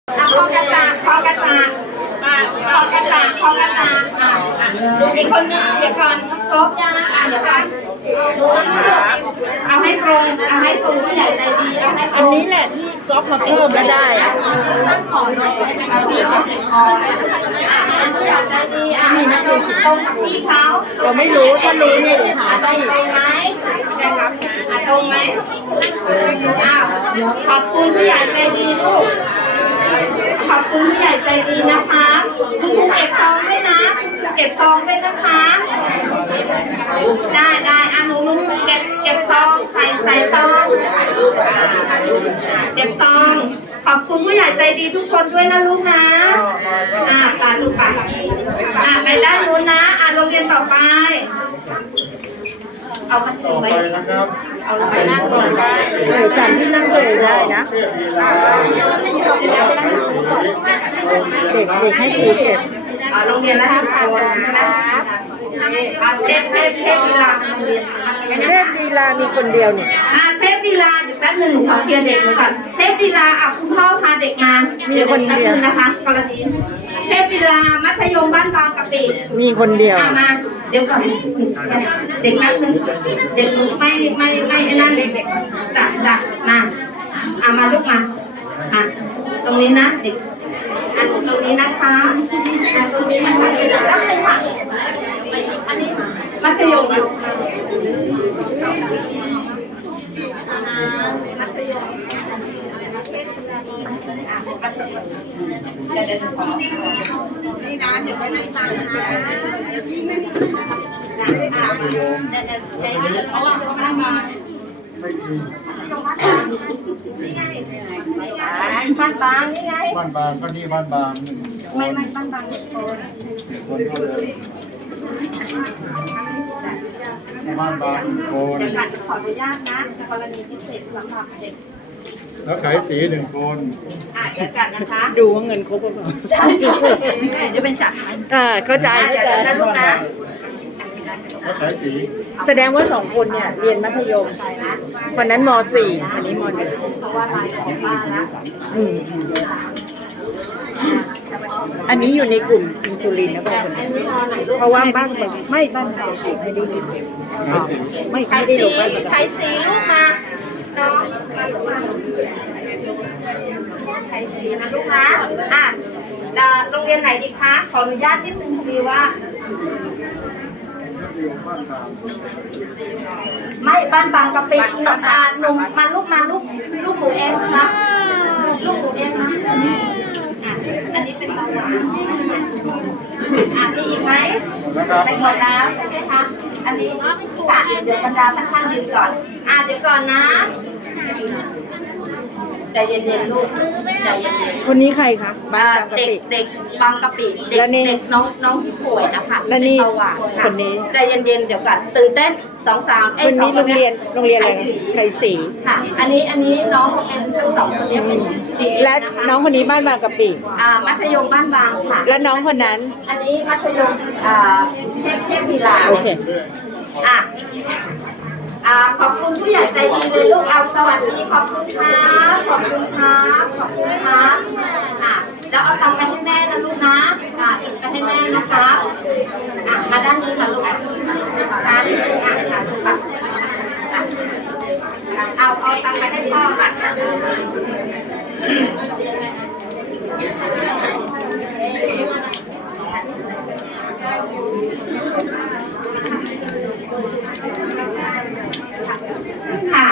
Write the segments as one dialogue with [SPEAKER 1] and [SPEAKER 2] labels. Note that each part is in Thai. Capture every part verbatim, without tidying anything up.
[SPEAKER 1] อ่ะพอกระจาดพอกระจาดพอกระจาดพอกระจาดอ่ะอีกคนนึงเดี๋ยวก่อนครบยังอ่ะเดี๋ยวก่อนเอาให้ตรงเอาให้ตรงผู้ใหญ่ใจดีเอาให้ตรง
[SPEAKER 2] อันนี้แหละที่ก๊อฟมาเพิ่มแล้วได้อะ
[SPEAKER 1] เอาที่กับเจ็บคออ่ะเป็นผู้ใหญ่ใจดีอ่ะตรงตรงกับพี่เขา
[SPEAKER 2] เราไม่รู้ถ้ารู้เนี่ยเดี๋ยวหา
[SPEAKER 1] อ่ะตร
[SPEAKER 2] ให้
[SPEAKER 1] งตรงไหมอ่ะตรงไหมอ้าวขอบคุณผู้ใหญ่ใจดีลูกขอบคุณผู้ใหญ่ใจดีนะคะคุณครูเก็บซองด้วยนะคุณครูเก็บซองด้วยนะคะได้ได้อ่ะหนูหนูเก็บเก็บซองใส่ใส่ซองอ่ะเก็บซองขอบคุณผู้ใหญ่ใจดีทุกคนด้วยนะลูกนะอ่ะตาลูกไปอ่ะไปด้านนู้นนะอ่ะโรงเรียนต่อไปเอามาถึงไว้เอาลงไปนั่งก่อนได้
[SPEAKER 2] เออจานที่นั่งตัวเองได้นะเด็กเด็กให้ครูเก็บ
[SPEAKER 1] เอาโรงเรียนละห้าคนนะคะเอาเทพเทพเทพลีลาโรงเรียน
[SPEAKER 2] เทพลีลามีคนเดียวเนี่ย
[SPEAKER 1] อ่าเทพลีลาเดี๋ยวแป๊บนึงหนูขอเคลียร์เด็กหนูก่อนเทพลีลาอ่ะคุณพ่อพาเด็กมาเดี๋ยวแป๊บนึงนะคะ กรณีเทพลีลามัธยมบ้านบางกะปิ
[SPEAKER 2] มีคนเดียว
[SPEAKER 1] อ่ะมาเดี๋ยวก่อนเด็กแป๊บนึงเด็กหนูไม่ไม่ไม่ไอ้นั่นเด็กจัดจัดมาอ่ะมาลูกมาอ่ะตรงนี้นะเด็กอันตรงนี้นะคะอันตรงนี้นะคะเดี๋ยวจะรับเลยค่ะอันนี้มัธยมลูกมัธยมเดี๋ยวเดี๋ยวขอนี่นะเดี๋ยวได้นั่งตามนะอ่าเดี๋ยวเดี๋ยวใจเย็นๆเพราะว่าเขาไม่มานี่ไงบ้านบางนี่ไง
[SPEAKER 3] บ้านบางก็นี่บ้านบาง
[SPEAKER 1] ไม่ไม่บ้านบางโอ้
[SPEAKER 3] คนเท่าเดิมบ้านบางคน
[SPEAKER 1] เดี๋ยวก่อนขออนุญาตนะกรณีพิเศษสำหรับเด็ก
[SPEAKER 3] แล้วขายสีหนึ่งคน
[SPEAKER 1] อ่ะเดี๋ยวกันนะคะ
[SPEAKER 2] ดูว่าเงินครบหรือเปล่า
[SPEAKER 1] ใช่ใช่
[SPEAKER 2] ไม่ใช่จะเป็นสายอ่าเข้าใจ
[SPEAKER 1] อ่ะ
[SPEAKER 2] เข้า
[SPEAKER 1] เดี๋ยว
[SPEAKER 2] ใจ
[SPEAKER 1] นะลูกนะ
[SPEAKER 3] แล้วขายสี
[SPEAKER 2] แสดงว่าสองคนเนี่ยเรียนมัธยมวันนั้นม .สี่ อันนี้ม .หนึ่ง
[SPEAKER 1] เพราะว่าลายของป้าละ
[SPEAKER 2] อืมอันนี้อยู่ในกลุ่มอินซูลินนะบางคนเพราะว่าบ้านบางไม่บ้านบางจีไม่ได้กินอ๋อไม่
[SPEAKER 1] ไข่
[SPEAKER 2] ไม่ได้
[SPEAKER 1] สี
[SPEAKER 2] ลงบ้านบาง
[SPEAKER 1] ไข่สีลูกมาน้องไข่สีนะลูกนะอ่ะแล้วโรงเรียนไหนดีคะขออนุญาตนิดนึงพอดีว่า ไม่บ้านบางกะปิหนุ่มอ่าหนุ่มมาลูกมาลูกลูกหนูเองนะลูกหนูเองนะอ่ะอันนี้เป็นเบาหวานอ่ะมีอีกไหม
[SPEAKER 3] แล้วครับ
[SPEAKER 1] ไปหมดแล้วใช่ไหมคะอันนี้ค่ะเดี๋ยวบรรดาท่านท่านยืนก่อนอ่ะเดี๋ยวก่อนนะใจเย็นๆลูกใจเย็นๆ
[SPEAKER 2] คนนี้ใครคะบ้านบางกะ
[SPEAKER 1] เด็ก
[SPEAKER 2] ปิ
[SPEAKER 1] เด็กบางกะปิเด็
[SPEAKER 2] แล้
[SPEAKER 1] ก
[SPEAKER 2] วนี่
[SPEAKER 1] เด็กน้องน้องที่ป่วยนะคะ
[SPEAKER 2] แล้วนี่
[SPEAKER 1] เป็นเบาหวานค่ะ
[SPEAKER 2] คนนี้
[SPEAKER 1] ใจเย็นๆเดี๋ยวก่อนตื่นเต้นสองสาม
[SPEAKER 2] คนนี้โรงเรียนโรงเรียนอะไร
[SPEAKER 1] ไข่สี
[SPEAKER 2] ไข่สี
[SPEAKER 1] ค่ะ อันนี้อันนี้น้องเขาเป็นทั้งสองคนนี้เป็นเด็ก
[SPEAKER 2] และ
[SPEAKER 1] นะคะ
[SPEAKER 2] น้องคนนี้บ้านบางกะปิ
[SPEAKER 1] อ่ามัธยมบ้านบางค่ะ
[SPEAKER 2] และน้องคนนั้น
[SPEAKER 1] อันนี้มัธยมอ่าเทพเทพพีลา
[SPEAKER 2] โอเค
[SPEAKER 1] อ่ะอ่าขอบคุณผู้ใหญ่ใจดีเลยลูกเอาสวัสดีขอบคุณครับขอบคุณครับขอบคุณครับอ่ะแล้วเอาตังค์ไปให้แม่นะลูกนะอ่ะไปให้แม่นะคะอ่ะมาด้านนี้ค่ะลูกช้านิดนึงอ่ะอ่ะลูกอ่ะอ่ะเอาเอาตังค์ไปให้พ่อค่ะค่ะ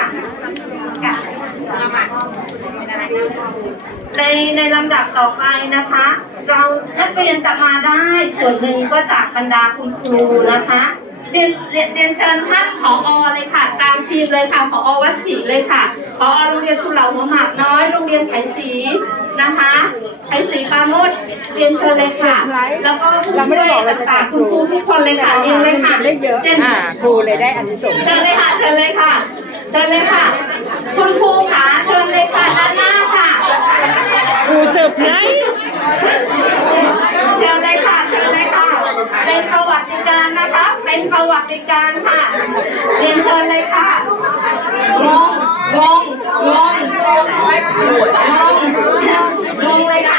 [SPEAKER 1] ในในลำดับต่อไปนะคะ เรานักเรียนจะมาได้ส่วนหนึ่งก็จากบรรดาคุณครูนะคะเรียนเรียนเรียนเชิญท่านผอ.เลยค่ะ ตามทีมเลยค่ะผอ.วัดศรีเลยค่ะผอ.โรงเรียนสุเหร่าหัวหมากน้อยโรงเรียนไถศรีนะคะไถศรีปราโมทเรียนเชิญเลยค่ะ แล้วก็ผู้
[SPEAKER 2] เราไม่
[SPEAKER 1] ช่
[SPEAKER 2] ได้
[SPEAKER 1] วย
[SPEAKER 2] บอกเราจะ
[SPEAKER 1] ต่าง
[SPEAKER 2] จับ
[SPEAKER 1] ๆคุณครูทุกคนเลยค่ะเรียนเลยค่ะ
[SPEAKER 2] ได้เยอะ
[SPEAKER 1] เช่น
[SPEAKER 2] อ่าครูเลยได้อันนี้ส่งส์
[SPEAKER 1] เชิญเลยค่ะ เชิญเลยค่ะ เชิญเลยค่ะ คุณครูขาเชิญเลยค่ะ ด้านหน้าค่ะ
[SPEAKER 2] ครูสืบไง
[SPEAKER 1] เชิญเลยค่ะ เชิญเลยค่ะ เป็นประวัติการณ์นะคะ เป็นประวัติการณ์ค่ะ เรียนเชิญเลยค่ะ งง งง งง งง งงเลยค่ะ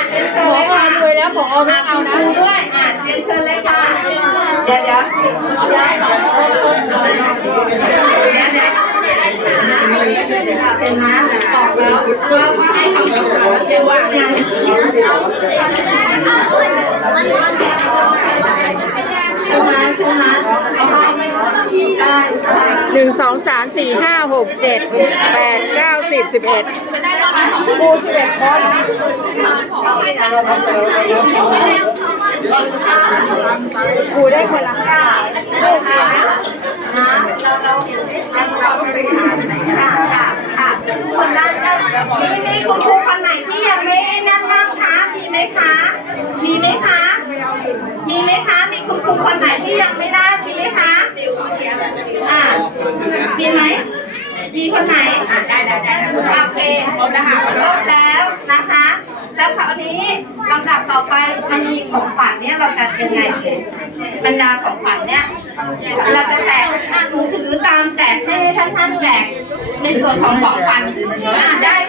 [SPEAKER 2] นะผอไม่
[SPEAKER 1] อ่ะ
[SPEAKER 2] เอา
[SPEAKER 1] คุณ
[SPEAKER 2] นะ
[SPEAKER 1] ครูด้วยอ่ะเรียนเชิญเลยค่ะเดี๋ยวเดี๋ยวเดี๋ยวเดี๋ยวเดี๋ยวเป็นม้าบอกแล้วว่าให้คำตอบเยอะว่าไงใช่ไหมใช่ไหมได้
[SPEAKER 2] หนึ่งสองสามสี่ห้าหกเจ็ดแปดเก้าสิบสิบเอ็ด
[SPEAKER 1] ได้ประมาณสอง
[SPEAKER 2] ครูสิบเอ็ดคน ครูได้คนละห้า
[SPEAKER 1] ลูกนะนะเราเราเราเราค่ะค่ะค่ะทุกคนได้ได้มีมีคุณครูคนไหนที่ยังไม่นั่งบ้างคะมีไหมคะมีไหมคะมีไหมคะมีคุณครูคนไหนที่ยังไม่ได้มีไหมคะอ่ามีไหมมีคนไหนได้ได้ได้โอเคครบแล้วค่ะครบแล้วนะคะ แล้วคราวนี้ลำดับต่อไปมันมีของขวัญเนี่ยเราจะยังไงดีบรรดาของขวัญเนี่ยเราจะแจกอ่ะหนูถือตามแจกให้ท่านท่านแจกในส่วนของของขวัญอ่ะได้